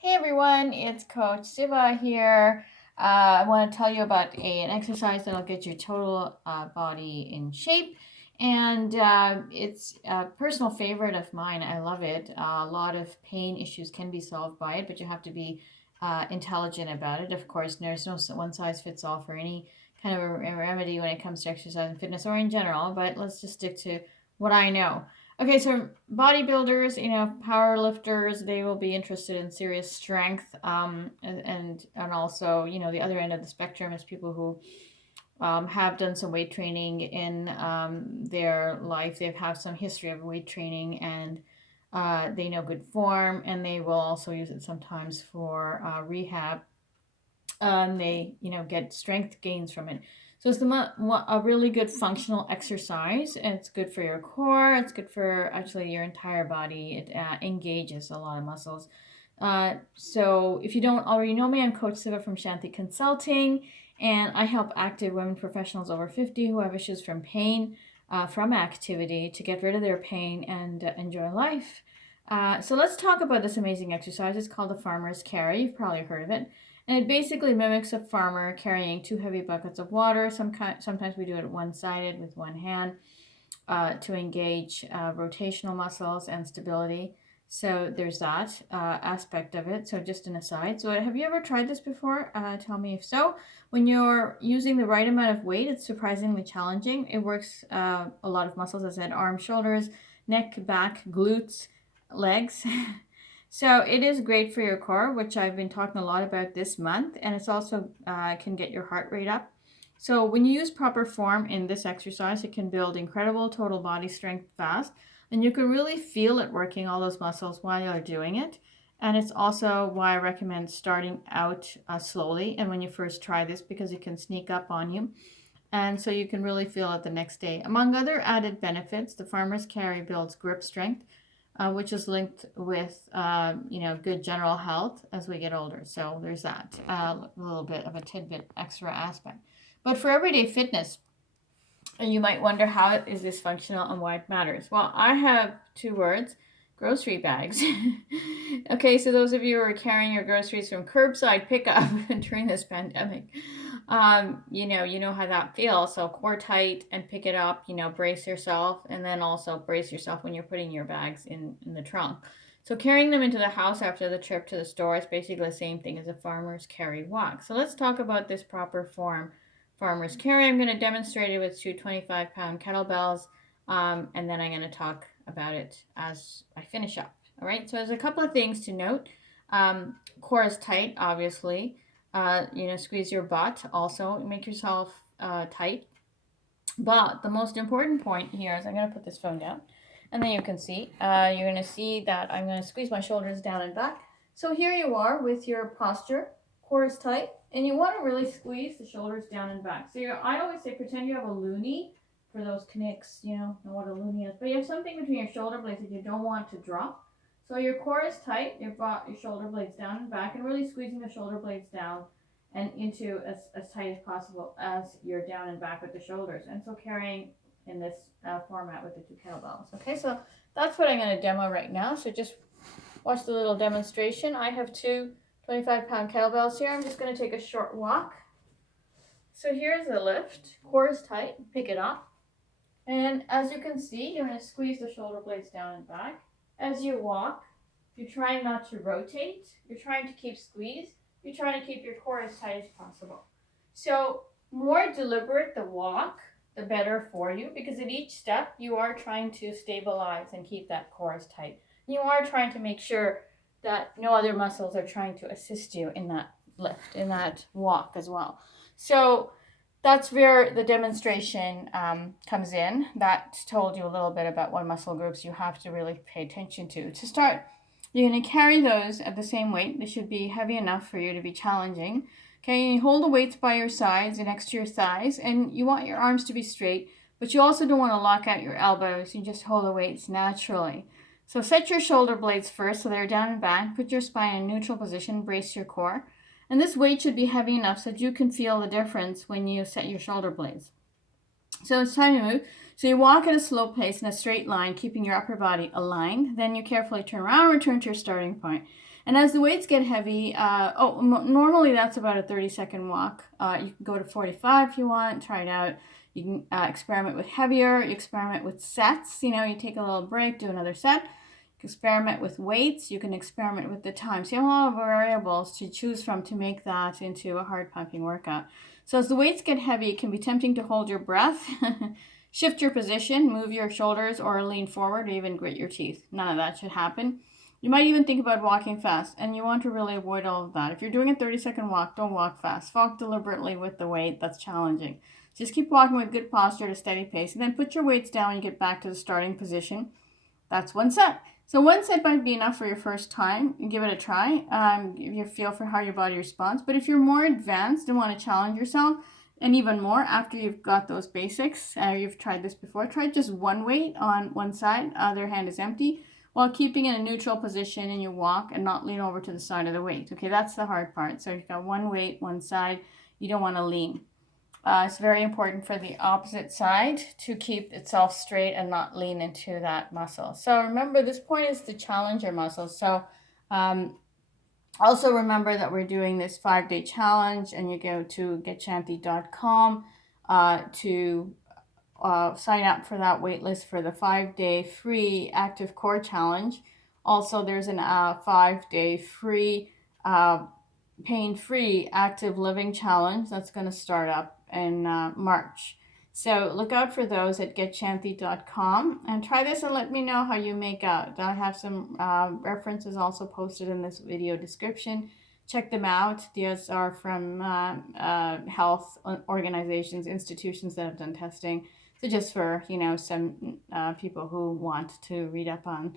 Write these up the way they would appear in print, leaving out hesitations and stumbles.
Hey everyone, it's Coach Siva here. I want to tell you about an exercise that'll get your total body in shape. And it's a personal favorite of mine. I love it. A lot of pain issues can be solved by it, but you have to be intelligent about it. Of course, there's no one size fits all for any kind of a remedy when it comes to exercise and fitness or in general, but let's just stick to what I know. Okay, so bodybuilders, power lifters, they will be interested in serious strength, and also, the other end of the spectrum is people who have done some weight training in their life. They have some history of weight training, and they know good form, and they will also use it sometimes for rehab, and they get strength gains from it. So it's a really good functional exercise. It's good for your core. It's good for actually your entire body. It engages a lot of muscles. So if you don't already know me, I'm Coach Siva from Shanti Consulting, and I help active women professionals over 50 who have issues from pain, from activity, to get rid of their pain and enjoy life. So let's talk about this amazing exercise. It's called the farmer's carry. You've probably heard of it. And it basically mimics a farmer carrying two heavy buckets of water. Sometimes we do it one-sided with one hand to engage rotational muscles and stability. So there's that aspect of it. So just an aside. So have you ever tried this before? Tell me if so. When you're using the right amount of weight, it's surprisingly challenging. It works a lot of muscles, as I said, arms, shoulders, neck, back, glutes, legs. So it is great for your core, which I've been talking a lot about this month, and it's also can get your heart rate up. So when you use proper form in this exercise, it can build incredible total body strength fast, and you can really feel it working all those muscles while you're doing it. And it's also why I recommend starting out slowly and when you first try this, because it can sneak up on you. And so you can really feel it the next day. Among other added benefits, the farmer's carry builds grip strength, which is linked with good general health as we get older. So there's that a little bit of a tidbit extra aspect. But for everyday fitness, and you might wonder, how is this functional and why it matters? Well, I have two words: grocery bags. Okay, so those of you who are carrying your groceries from curbside pickup during this pandemic, you know how that feels. So core tight and pick it up, brace yourself, and then also brace yourself when you're putting your bags in the trunk. So carrying them into the house after the trip to the store is basically the same thing as a farmer's carry walk. So let's talk about this proper form farmer's carry. I'm going to demonstrate it with two 25-pound kettlebells, and then I'm going to talk about it as I finish up. All right, so there's a couple of things to note. Core is tight, obviously. Squeeze your butt also. Make yourself tight. But the most important point here is I'm going to put this phone down, and then you can see. You're going to see that I'm going to squeeze my shoulders down and back. So here you are with your posture. Core is tight, and you want to really squeeze the shoulders down and back. So I always say pretend you have a loonie. For those connects, know what a loonie is. But you have something between your shoulder blades that you don't want to drop. So your core is tight, your shoulder blades down and back, and really squeezing the shoulder blades down and into as tight as possible as you're down and back with the shoulders. And so carrying in this format with the two kettlebells. Okay, so that's what I'm going to demo right now. So just watch the little demonstration. I have two 25-pound kettlebells here. I'm just going to take a short walk. So here's the lift. Core is tight. Pick it up. And as you can see, you're going to squeeze the shoulder blades down and back. As you walk, you're trying not to rotate. You're trying to keep squeezed. You're trying to keep your core as tight as possible. So more deliberate the walk, the better for you, because at each step you are trying to stabilize and keep that core as tight. You are trying to make sure that no other muscles are trying to assist you in that lift, in that walk as well. So that's where the demonstration comes in. That told you a little bit about what muscle groups you have to really pay attention to. To start, you're going to carry those at the same weight. They should be heavy enough for you to be challenging. Okay, you hold the weights by your sides and next to your thighs, and you want your arms to be straight, but you also don't want to lock out your elbows. You just hold the weights naturally. So set your shoulder blades first so they're down and back. Put your spine in neutral position, brace your core. And this weight should be heavy enough so that you can feel the difference when you set your shoulder blades. So it's time to move. So you walk at a slow pace in a straight line, keeping your upper body aligned. Then you carefully turn around and return to your starting point. And as the weights get heavy, normally that's about a 30-second walk. You can go to 45 if you want, try it out. You can experiment with heavier, you experiment with sets, you take a little break, do another set. You can experiment with weights, you can experiment with the time. So you have a lot of variables to choose from to make that into a hard pumping workout. So as the weights get heavy, it can be tempting to hold your breath, shift your position, move your shoulders, or lean forward, or even grit your teeth. None of that should happen. You might even think about walking fast, and you want to really avoid all of that. If you're doing a 30-second walk, don't walk fast. Walk deliberately with the weight. That's challenging. Just keep walking with good posture at a steady pace, and then put your weights down when you get back to the starting position. That's one set. So one set might be enough for your first time. Give it a try. Give you a feel for how your body responds. But if you're more advanced and want to challenge yourself, and even more after you've got those basics, you've tried this before, try just one weight on one side, other hand is empty, while keeping in a neutral position in your walk and not lean over to the side of the weight. Okay, that's the hard part. So you've got one weight, one side. You don't want to lean. It's very important for the opposite side to keep itself straight and not lean into that muscle. So remember, this point is to challenge your muscles. So also remember that we're doing this 5-day challenge, and you go to getchanty.com to sign up for that waitlist for the 5-day free active core challenge. Also, there's an 5-day free pain-free active living challenge that's going to start up in March. So look out for those at getchanty.com and try this and let me know how you make out. I have some references also posted in this video description. Check them out. These are from health organizations, institutions that have done testing. So just for, some people who want to read up on,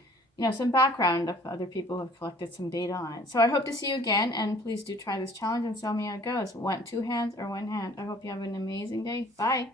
some background of other people who have collected some data on it. So I hope to see you again, and please do try this challenge and tell me how it goes. 2 hands or 1 hand. I hope you have an amazing day. Bye.